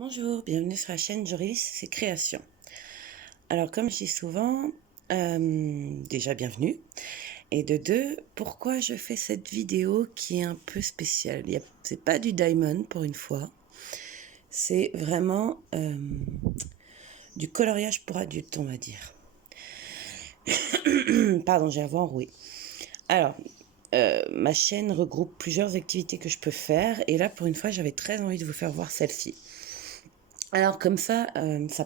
Bonjour, bienvenue sur la chaîne Joris, c'est création. Alors comme je dis souvent, déjà bienvenue. Et de deux, pourquoi je fais cette vidéo qui est un peu spéciale. C'est pas du diamond pour une fois, c'est vraiment du coloriage pour adultes, on va dire. Pardon, j'ai la voix enrouée. Alors, ma chaîne regroupe plusieurs activités que je peux faire, et là pour une fois j'avais très envie de vous faire voir celle-ci. Alors comme ça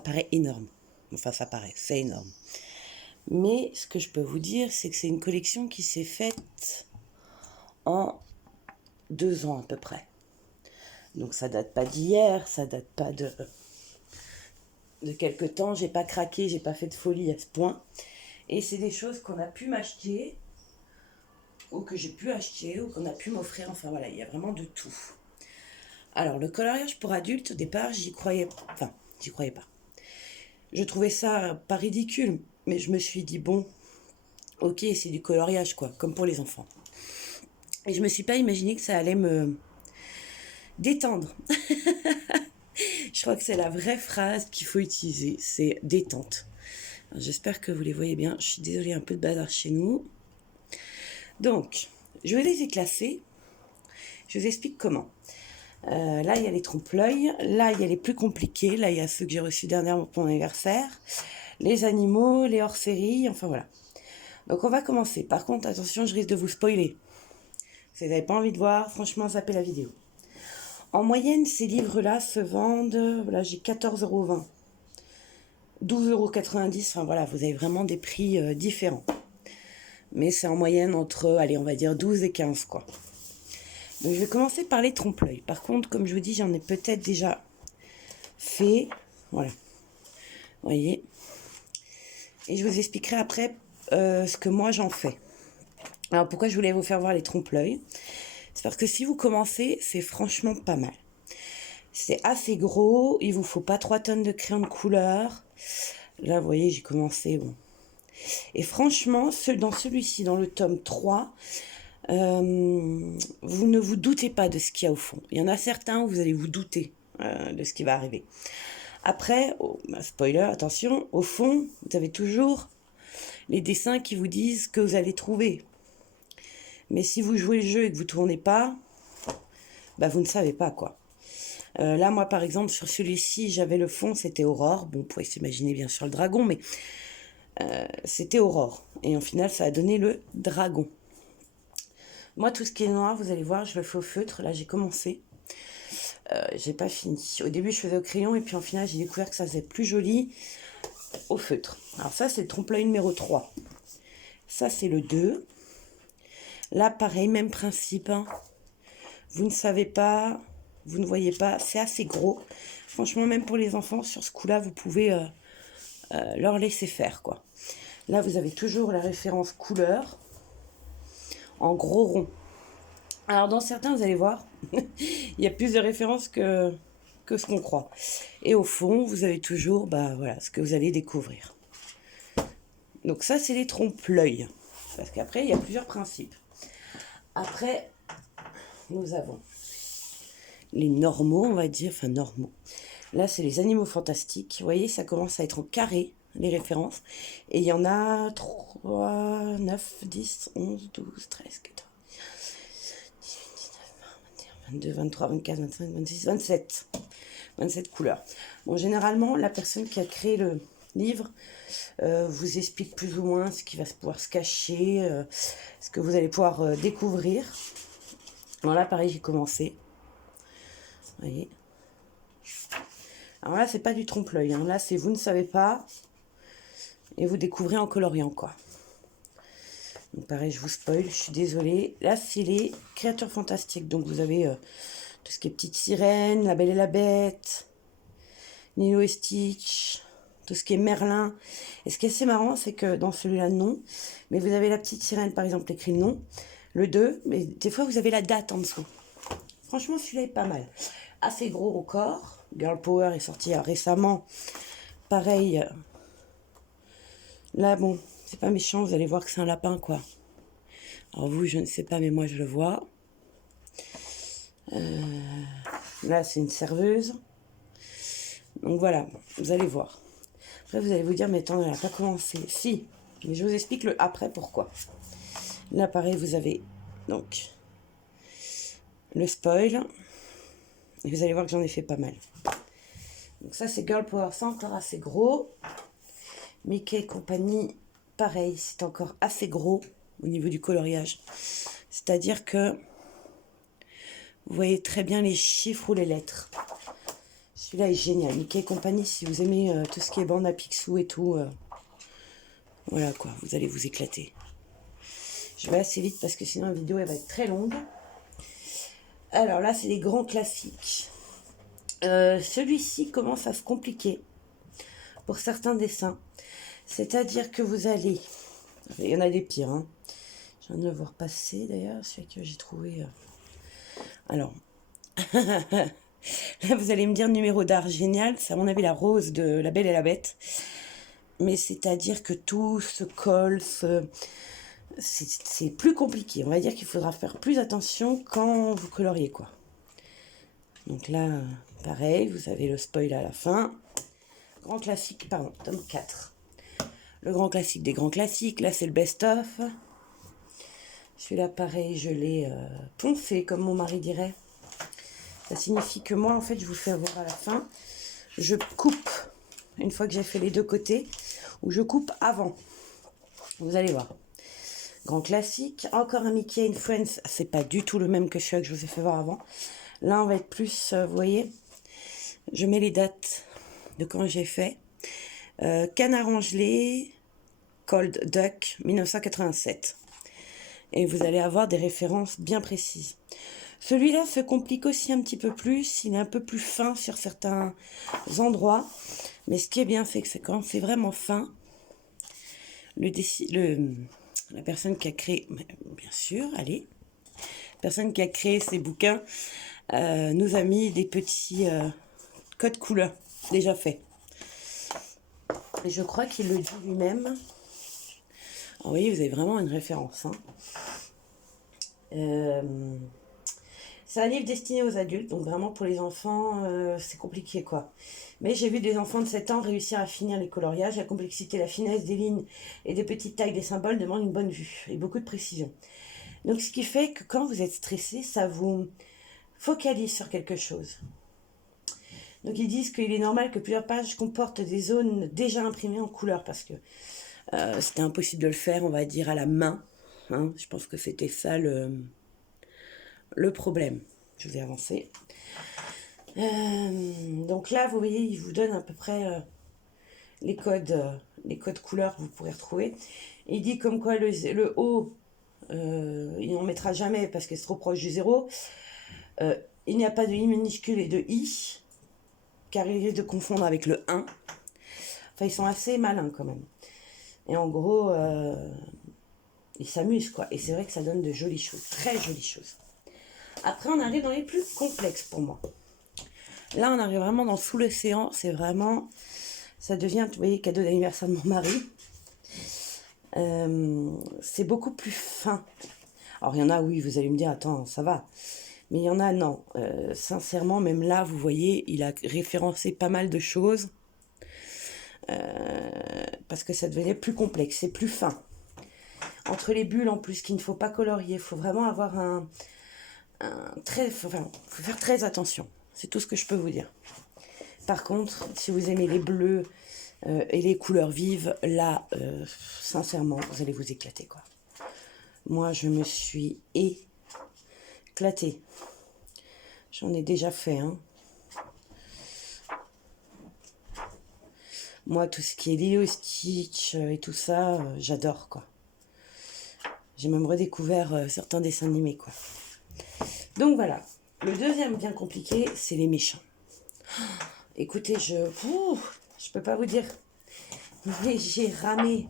paraît énorme. Enfin ça paraît, c'est énorme. Mais ce que je peux vous dire, c'est que c'est une collection qui s'est faite en 2 ans à peu près. Donc ça date pas d'hier, ça date pas de quelque temps. J'ai pas craqué, j'ai pas fait de folie à ce point. Et c'est des choses qu'on a pu m'acheter, ou que j'ai pu acheter, ou qu'on a pu m'offrir. Enfin voilà, il y a vraiment de tout. Alors le coloriage pour adultes, au départ, j'y croyais pas. Je trouvais ça pas ridicule, mais je me suis dit bon, ok, c'est du coloriage quoi, comme pour les enfants. Et je me suis pas imaginé que ça allait me détendre. Je crois que c'est la vraie phrase qu'il faut utiliser, c'est détente. J'espère que vous les voyez bien. Je suis désolée, un peu de bazar chez nous. Donc, je vais les classer. Je vous explique comment. Là, il y a les trompe-l'œil. Là, il y a les plus compliqués. Là, il y a ceux que j'ai reçus dernièrement pour mon anniversaire. Les animaux, les hors-série, enfin voilà. Donc, on va commencer. Par contre, attention, je risque de vous spoiler. Si vous n'avez pas envie de voir, franchement, zappez la vidéo. En moyenne, ces livres-là se vendent, là j'ai 14,20 €, 12,90 €, enfin voilà, vous avez vraiment des prix différents. Mais c'est en moyenne entre, allez, on va dire 12 et 15 quoi. Donc je vais commencer par les trompe-l'œil. Par contre, comme je vous dis, j'en ai peut-être déjà fait, voilà, vous voyez. Et je vous expliquerai après ce que moi j'en fais. Alors pourquoi je voulais vous faire voir les trompe-l'œil? C'est parce que si vous commencez, c'est franchement pas mal. C'est assez gros, il vous faut pas 3 tonnes de crayon de couleur. Là, vous voyez, j'ai commencé, bon. Et franchement, dans celui-ci, dans le tome 3, vous ne vous doutez pas de ce qu'il y a au fond. Il y en a certains où vous allez vous douter de ce qui va arriver. Après, spoiler, attention, au fond, vous avez toujours les dessins qui vous disent ce que vous allez trouver. Mais si vous jouez le jeu et que vous ne tournez pas, bah vous ne savez pas quoi. Là, moi, par exemple, sur celui-ci, j'avais le fond, c'était Aurore. Bon, on pourrait s'imaginer bien sûr le dragon, mais c'était Aurore. Et en final, ça a donné le dragon. Moi, tout ce qui est noir, vous allez voir, je le fais au feutre. Là, j'ai commencé. J'ai pas fini. Au début, je faisais au crayon, et puis en final, j'ai découvert que ça faisait plus joli au feutre. Alors ça, c'est le trompe-l'œil numéro 3. Ça, c'est le 2. Là, pareil, même principe. Hein. Vous ne savez pas, vous ne voyez pas, c'est assez gros. Franchement, même pour les enfants, sur ce coup-là, vous pouvez leur laisser faire, quoi. Là, vous avez toujours la référence couleur en gros rond. Alors, dans certains, vous allez voir, il y a plus de références que ce qu'on croit. Et au fond, vous avez toujours voilà, ce que vous allez découvrir. Donc ça, c'est les trompe-l'œil. Parce qu'après, il y a plusieurs principes. Après, nous avons les normaux, on va dire, enfin normaux. Là, c'est les animaux fantastiques. Vous voyez, ça commence à être en carré, les références. Et il y en a 3, 9, 10, 11, 12, 13, 14, 18, 19, 20, 21, 22, 23, 24, 25, 26, 27. 27 couleurs. Bon, généralement, la personne qui a créé le livre vous explique plus ou moins ce qui va pouvoir se cacher, ce que vous allez pouvoir découvrir. Voilà, pareil, j'ai commencé. Vous voyez. Alors là, c'est pas du trompe-l'œil. Hein. Là, c'est vous ne savez pas et vous découvrez en coloriant, quoi. Donc pareil, je vous spoil, je suis désolée. Là, c'est les créatures fantastiques. Donc vous avez tout ce qui est Petite Sirène, La Belle et la Bête, Lilo et Stitch, tout ce qui est Merlin. Et ce qui est assez marrant, c'est que dans celui-là, non. Mais vous avez la Petite Sirène, par exemple, écrit non. Le 2, mais des fois, vous avez la date en dessous. Franchement, celui-là est pas mal. Assez gros au corps. Girl Power est sorti récemment. Pareil. Là, bon, c'est pas méchant, vous allez voir que c'est un lapin, quoi. Alors vous, je ne sais pas, mais moi, je le vois. Là, c'est une serveuse. Donc voilà, vous allez voir. Après, vous allez vous dire, mais attends, elle n'a pas commencé. Si, mais je vous explique le après pourquoi. Là, pareil, vous avez donc le spoil. Et vous allez voir que j'en ai fait pas mal. Donc ça, c'est Girl Power, c'est encore assez gros. Mickey et compagnie, pareil, c'est encore assez gros au niveau du coloriage. C'est-à-dire que vous voyez très bien les chiffres ou les lettres. Celui-là est génial. Mickey et compagnie, si vous aimez tout ce qui est bande à Picsou et tout, voilà quoi, vous allez vous éclater. Je vais assez vite parce que sinon la vidéo elle va être très longue. Alors là, c'est des grands classiques. Celui-ci commence à se compliquer pour certains dessins. C'est-à-dire que vous allez... Il y en a des pires. Hein. Je viens de le voir passer d'ailleurs, celui que j'ai trouvé. Alors, là vous allez me dire numéro d'art génial. C'est à mon avis la rose de La Belle et la Bête. Mais c'est-à-dire que tout se colle, c'est plus compliqué. On va dire qu'il faudra faire plus attention quand vous coloriez quoi. Donc là, pareil, vous avez le spoil à la fin. Grand classique, pardon, tome 4. Le grand classique des grands classiques. Là, c'est le best-of. Celui-là, pareil, je l'ai poncé, comme mon mari dirait. Ça signifie que moi, en fait, je vous fais voir à la fin. Je coupe, une fois que j'ai fait les deux côtés, ou je coupe avant. Vous allez voir. Grand classique. Encore un Mickey and Friends. C'est pas du tout le même que celui que je vous ai fait voir avant. Là, on va être plus, vous voyez, je mets les dates de quand j'ai fait. Canard Angelé, Cold Duck, 1987. Et vous allez avoir des références bien précises. Celui-là se complique aussi un petit peu plus. Il est un peu plus fin sur certains endroits. Mais ce qui est bien, c'est que quand c'est vraiment fin, la personne qui a créé, bien sûr, allez, la personne qui a créé ces bouquins nous a mis des petits codes couleurs déjà faits. Et je crois qu'il le dit lui-même. Alors, vous voyez, vous avez vraiment une référence. Hein. C'est un livre destiné aux adultes, donc vraiment pour les enfants, c'est compliqué quoi. Mais j'ai vu des enfants de 7 ans réussir à finir les coloriages. La complexité, la finesse des lignes et des petites tailles des symboles demandent une bonne vue et beaucoup de précision. Donc ce qui fait que quand vous êtes stressé, ça vous focalise sur quelque chose. Donc ils disent qu'il est normal que plusieurs pages comportent des zones déjà imprimées en couleur parce que c'était impossible de le faire, on va dire, à la main. Hein. Je pense que c'était ça le problème. Je vous ai avancé. Donc là, vous voyez, il vous donne à peu près les codes couleurs que vous pourrez retrouver. Il dit comme quoi le haut, il n'en mettra jamais parce qu'il est trop proche du 0. Il n'y a pas de I minuscule et de I, car il risque de confondre avec le 1. Enfin, ils sont assez malins quand même. Et en gros, ils s'amusent quoi. Et c'est vrai que ça donne de jolies choses, très jolies choses. Après, on arrive dans les plus complexes pour moi. Là, on arrive vraiment dans Sous l'océan. C'est vraiment... Ça devient, vous voyez, cadeau d'anniversaire de mon mari. C'est beaucoup plus fin. Alors, il y en a, oui, vous allez me dire, attends, ça va. Mais il y en a, non. Sincèrement, même là, vous voyez, il a référencé pas mal de choses. Parce que ça devenait plus complexe, c'est plus fin. Entre les bulles, en plus, qu'il ne faut pas colorier. Il faut vraiment avoir faut faire très attention. C'est tout ce que je peux vous dire. Par contre, si vous aimez les bleus et les couleurs vives, là, sincèrement, vous allez vous éclater, quoi. Moi, je me suis éclatée. J'en ai déjà fait, hein. Moi, tout ce qui est Lilo Stitch et tout ça, j'adore, quoi. J'ai même redécouvert certains dessins animés, quoi. Donc voilà. Le deuxième bien compliqué, c'est les méchants. Écoutez, je peux pas vous dire, mais j'ai ramé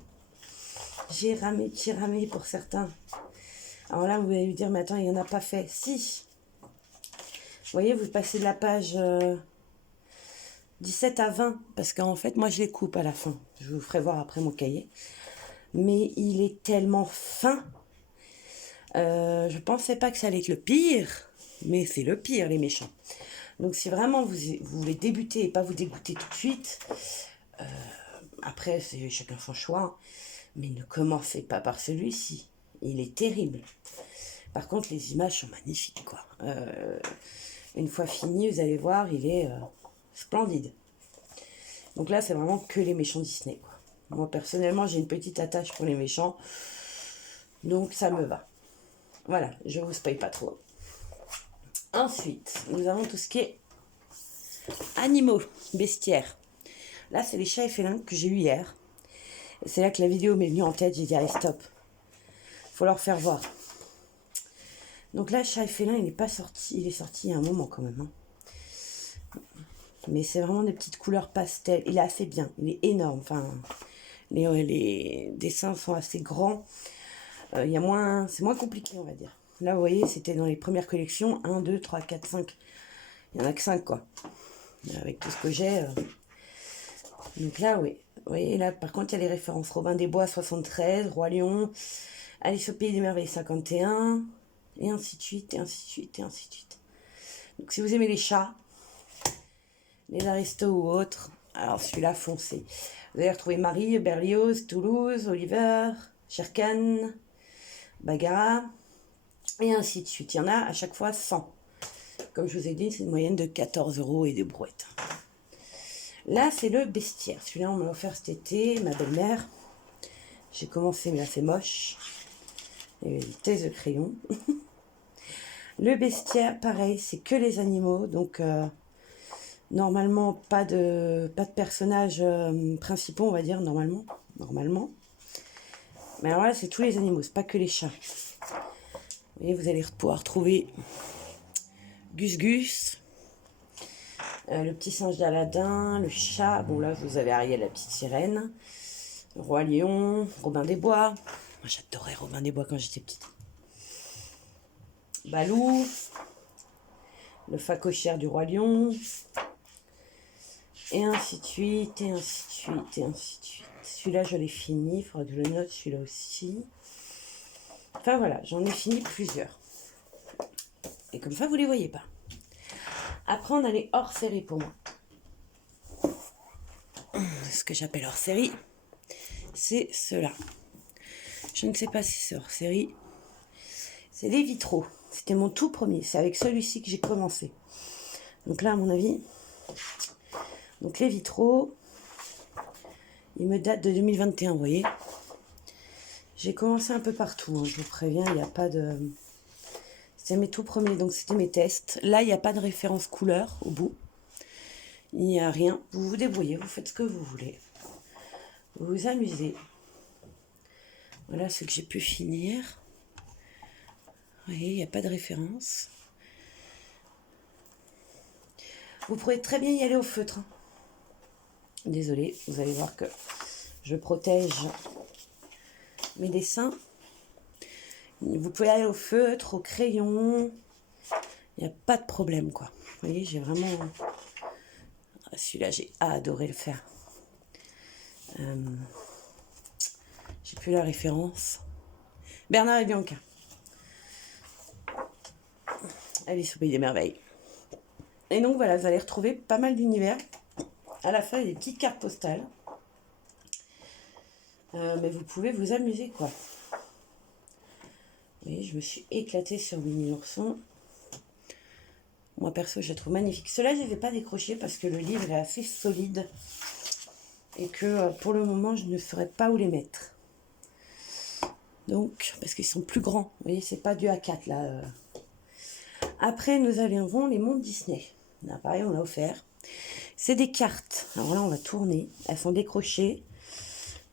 pour certains. Alors là, vous allez me dire, mais attends, il n'y en a pas fait. Si. Vous voyez, vous passez de la page 17 à 20, parce qu'en fait, moi, je les coupe à la fin. Je vous ferai voir après mon cahier. Mais il est tellement fin. Je pensais pas que ça allait être le pire, mais c'est le pire, les méchants. Donc si vraiment vous voulez débuter et pas vous dégoûter tout de suite, après c'est chacun son choix, mais ne commencez pas par celui-ci. Il est terrible. Par contre, les images sont magnifiques, quoi. Une fois fini, vous allez voir, il est splendide. Donc là, c'est vraiment que les méchants Disney, quoi. Moi, personnellement, j'ai une petite attache pour les méchants. Donc, ça me va. Voilà, je vous spoil pas trop. Ensuite, nous avons tout ce qui est animaux, bestiaires. Là, c'est les chats et félins que j'ai eu hier. Et c'est là que la vidéo m'est venue en tête. J'ai dit, allez, stop. Faut leur faire voir. Donc là, chat et félin, il n'est pas sorti. Il est sorti il y a un moment quand même. Mais c'est vraiment des petites couleurs pastel. Il est assez bien. Il est énorme. Enfin, les dessins sont assez grands. C'est moins compliqué, on va dire. Là, vous voyez, c'était dans les premières collections. 1, 2, 3, 4, 5. Il n'y en a que 5, quoi. Avec tout ce que j'ai. Donc là, oui. Vous voyez, là, par contre, il y a les références. Robin des Bois, 73. Roi Lion. Alice au Pays des Merveilles, 51. Et ainsi de suite, et ainsi de suite, et ainsi de suite. Donc, si vous aimez les chats, les aristos ou autres, alors celui-là, foncez. Vous allez retrouver Marie, Berlioz, Toulouse, Oliver, Sherkan, Bagara, et ainsi de suite. Il y en a à chaque fois 100. Comme je vous ai dit, c'est une moyenne de 14 € et des brouettes. Là, c'est le bestiaire. Celui-là, on m'a offert cet été, ma belle-mère. J'ai commencé, mais là, c'est moche. Il y avait des thèses de crayon. Le bestiaire, pareil, c'est que les animaux. Donc, normalement, pas de personnages principaux, on va dire, normalement. Mais alors là, c'est tous les animaux, c'est pas que les chats. Vous voyez, vous allez pouvoir trouver Gus Gus, le petit singe d'Aladin, le chat. Bon, là, vous avez Ariel, la petite sirène. Le Roi Lion, Robin des Bois. Moi, j'adorais Robin des Bois quand j'étais petite. Balou, le phacochère du Roi Lion. Et ainsi de suite, et ainsi de suite, et ainsi de suite. Celui-là, je l'ai fini. Il faudra que je le note, celui-là aussi. Enfin, voilà, j'en ai fini plusieurs. Et comme ça, vous ne les voyez pas. Après, on a les hors-série pour moi. Ce que j'appelle hors-série, c'est ceux-là. Je ne sais pas si c'est hors-série. C'est des vitraux. C'était mon tout premier. C'est avec celui-ci que j'ai commencé. Donc là, à mon avis... Donc les vitraux, ils me datent de 2021, vous voyez. J'ai commencé un peu partout, hein, je vous préviens, il n'y a pas de... C'était mes tout premiers, donc c'était mes tests. Là, il n'y a pas de référence couleur au bout. Il n'y a rien. Vous vous débrouillez, vous faites ce que vous voulez. Vous vous amusez. Voilà ce que j'ai pu finir. Vous voyez, il n'y a pas de référence. Vous pourrez très bien y aller au feutre. Désolée, vous allez voir que je protège mes dessins. Vous pouvez aller au feutre, au crayon. Il n'y a pas de problème, quoi. Vous voyez, j'ai vraiment... Celui-là, j'ai adoré le faire. J'ai plus la référence. Bernard et Bianca. Alice au Pays des Merveilles. Et donc, voilà, vous allez retrouver pas mal d'univers. À la fin, il y a des petites cartes postales. Mais vous pouvez vous amuser, quoi. Vous voyez, je me suis éclatée sur Winnie l'ourson. Moi, perso, je la trouve magnifique. Ceux-là, je ne les ai pas décrochés parce que le livre est assez solide. Et que, pour le moment, je ne saurais pas où les mettre. Donc, parce qu'ils sont plus grands. Vous voyez, c'est pas du A4, là. Après, nous avons les montres Disney. Là, pareil, on l'a offert. C'est des cartes. Alors là, on va tourner. Elles sont décrochées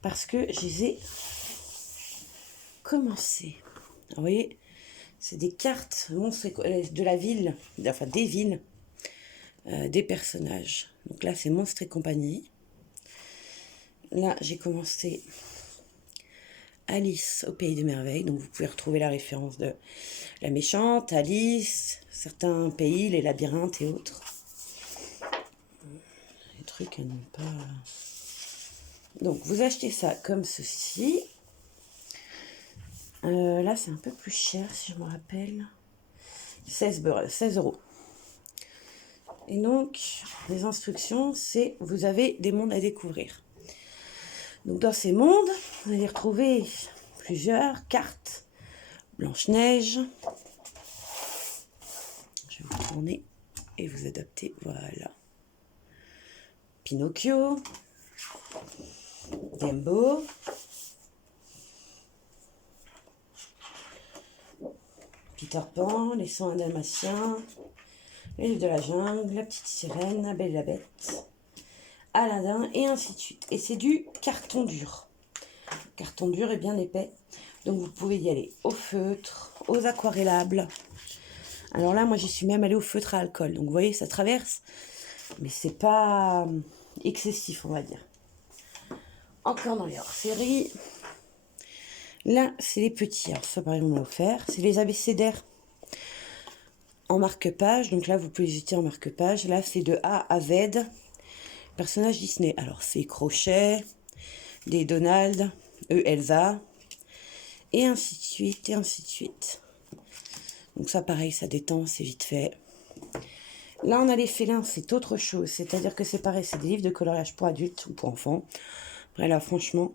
parce que je les ai commencées. Vous voyez, c'est des cartes de la ville, enfin des villes, des personnages. Donc là, c'est Monstres et compagnie. Là, j'ai commencé Alice au Pays des Merveilles. Donc vous pouvez retrouver la référence de la méchante, Alice, certains pays, les labyrinthes et autres. Les trucs à ne pas... Donc vous achetez ça comme ceci. Là, c'est un peu plus cher, si je me rappelle. 16 €. Et donc, les instructions, c'est vous avez des mondes à découvrir. Donc, dans ces mondes, vous allez retrouver plusieurs cartes. Blanche-Neige. Je vais vous tourner et vous adapter. Voilà. Pinocchio. Dumbo. Peter Pan, les 101 Dalmatiens, les livres de la jungle, la petite sirène, la belle et la bête, Aladdin, et ainsi de suite. Et c'est du carton dur. Le carton dur est bien épais. Donc vous pouvez y aller au feutre, aux aquarellables. Alors là, moi j'y suis même allée au feutre à alcool. Donc vous voyez, ça traverse. Mais c'est pas excessif, on va dire. Encore dans les hors-séries. Là, c'est les petits. Alors ça, pareil, on m'a offert. C'est les abécédaires en marque-page. Donc là, vous pouvez les utiliser en marque-page. Là, c'est de A à Z. Personnages Disney. Alors, c'est Crochet, des Donald, Elsa, et ainsi de suite, et ainsi de suite. Donc ça, pareil, ça détend, c'est vite fait. Là, on a les félins, c'est autre chose. C'est-à-dire que c'est pareil, c'est des livres de coloriage pour adultes ou pour enfants. Après, là, franchement...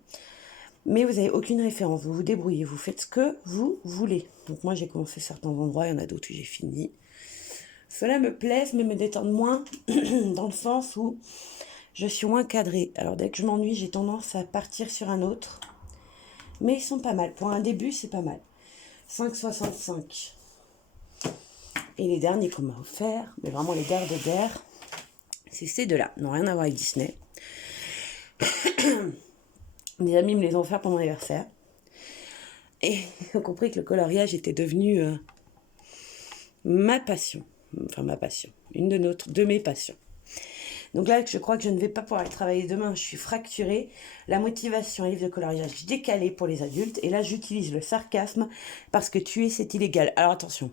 Mais vous n'avez aucune référence, vous vous débrouillez, vous faites ce que vous voulez. Donc moi j'ai commencé certains endroits, il y en a d'autres où j'ai fini. Cela me plaise, mais me détendent moins, dans le sens où je suis moins cadrée. Alors dès que je m'ennuie, j'ai tendance à partir sur un autre. Mais ils sont pas mal, pour un début c'est pas mal. 5,65. Et les derniers qu'on m'a offert, mais vraiment les der de der, c'est ces deux-là, n'ont rien à voir avec Disney. Mes amis me les ont offerts pendant l'anniversaire. Et ils ont compris que le coloriage était devenu ma passion. Enfin, ma passion. Une de mes passions. Donc là, je crois que je ne vais pas pouvoir aller travailler demain. Je suis fracturée. La motivation, un livre de coloriage décalé pour les adultes. Et là, j'utilise le sarcasme parce que tuer, c'est illégal. Alors attention,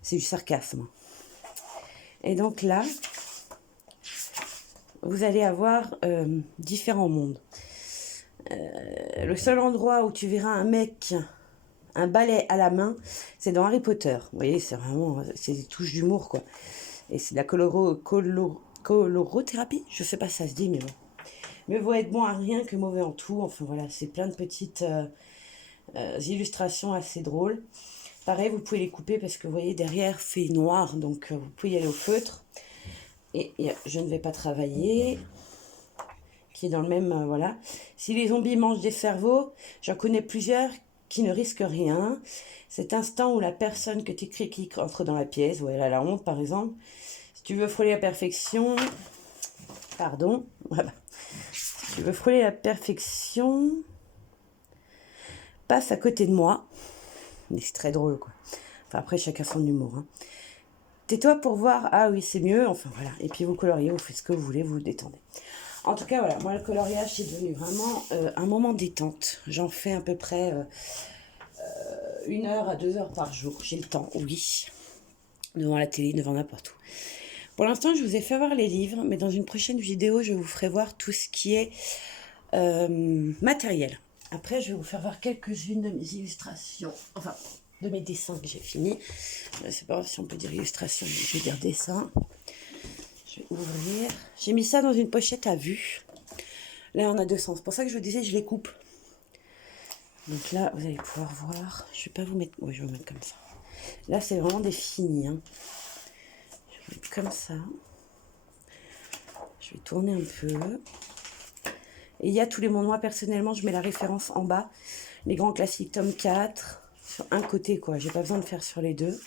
c'est du sarcasme. Et donc là, vous allez avoir différents mondes. Le seul endroit où tu verras un mec, un balai à la main, c'est dans Harry Potter. Vous voyez, c'est vraiment, c'est des touches d'humour, quoi. Et c'est de la colorothérapie, je sais pas si ça se dit, mais bon. Mais vous être bon à rien que mauvais en tout. Enfin voilà, c'est plein de petites illustrations assez drôles. Pareil, vous pouvez les couper parce que vous voyez, derrière, fait noir, donc vous pouvez y aller au feutre. Et je ne vais pas travailler... qui est dans le même, voilà. Si les zombies mangent des cerveaux, j'en connais plusieurs qui ne risquent rien. Cet instant où la personne que tu écris qui entre dans la pièce, où elle a la honte par exemple, si tu veux frôler la perfection, pardon, voilà. Si tu veux frôler la perfection, passe à côté de moi. Mais c'est très drôle, quoi. Enfin, après, chacun son humour, hein. Tais-toi pour voir, ah oui, c'est mieux, enfin voilà. Et puis vous coloriez, vous faites ce que vous voulez, vous vous détendez. En tout cas, voilà, moi, le coloriage, c'est devenu vraiment un moment détente. J'en fais à peu près 1 heure à 2 heures par jour. J'ai le temps, oui. Devant la télé, devant n'importe où. Pour l'instant, je vous ai fait voir les livres, mais dans une prochaine vidéo, je vous ferai voir tout ce qui est matériel. Après, je vais vous faire voir quelques-unes de mes illustrations. Enfin, de mes dessins que j'ai finis. Je ne sais pas si on peut dire illustration, mais je vais dire dessin. Je vais ouvrir. J'ai mis ça dans une pochette à vue. Là, on a 200. C'est pour ça que je vous disais, je les coupe. Donc là, vous allez pouvoir voir. Je vais pas vous mettre... Oui, je vais vous mettre comme ça. Là, c'est vraiment des finis, hein. Je vais mettre comme ça. Je vais tourner un peu. Et il y a tous les mondes. Moi, personnellement, je mets la référence en bas. Les grands classiques, tome 4. Sur un côté, quoi. J'ai pas besoin de faire sur les deux.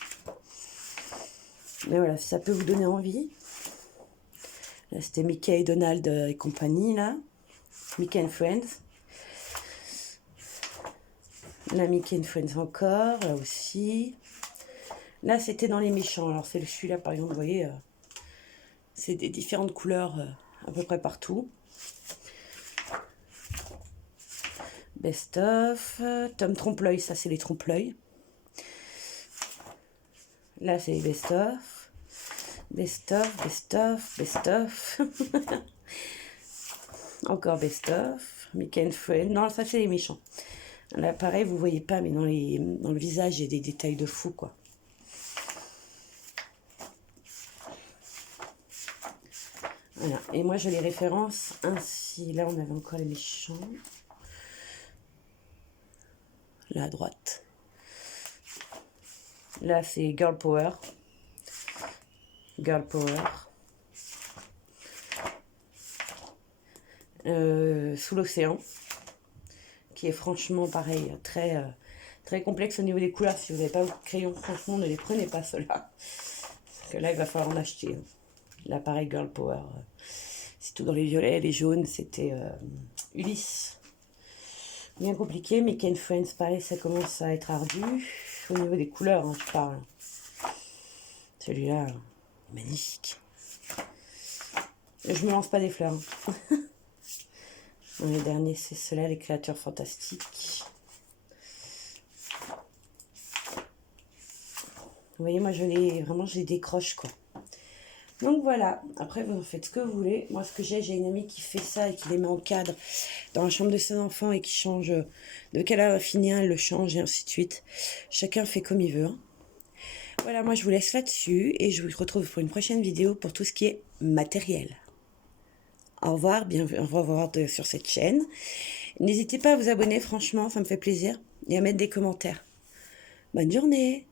Mais voilà, si ça peut vous donner envie. Là, c'était Mickey et Donald et compagnie, là. Mickey and Friends. Là, Mickey and Friends encore, là aussi. Là, c'était dans les méchants. Alors, c'est celui-là, par exemple, vous voyez, c'est des différentes couleurs à peu près partout. Best of. Tom Trompe-l'œil, ça, c'est les trompe-l'œil. Là, c'est les best of. Best of, best of, best of. Encore best of. Mickey and Friends. Non, ça, c'est les méchants. Là, pareil, vous voyez pas, mais dans le visage, il y a des détails de fou, quoi. Voilà. Et moi, je les référence ainsi. Là, on avait encore les méchants. Là, à droite. Là, c'est Girl Power. Girl Power. Sous l'océan. Qui est franchement, pareil, très complexe au niveau des couleurs. Si vous n'avez pas vos crayons, franchement, ne les prenez pas, ceux-là. Parce que là, il va falloir en acheter. Là, pareil, Girl Power. C'est tout dans les violets, les jaunes, c'était Ulysse. Bien compliqué, mais Ken Friends, pareil, ça commence à être ardu. Au niveau des couleurs, hein, je parle. Celui-là, magnifique. Je me lance pas des fleurs. Hein. Les derniers, c'est ceux-là, les créatures fantastiques. Vous voyez, moi, je les décroche, quoi. Donc voilà, après vous en faites ce que vous voulez. Moi ce que j'ai une amie qui fait ça et qui les met en cadre dans la chambre de ses enfants et qui change, de quelle heure finit elle le change et ainsi de suite. Chacun fait comme il veut. Hein. Voilà, moi je vous laisse là-dessus et je vous retrouve pour une prochaine vidéo pour tout ce qui est matériel. Au revoir, bienvenue, au revoir sur cette chaîne. N'hésitez pas à vous abonner, franchement, ça me fait plaisir. Et à mettre des commentaires. Bonne journée!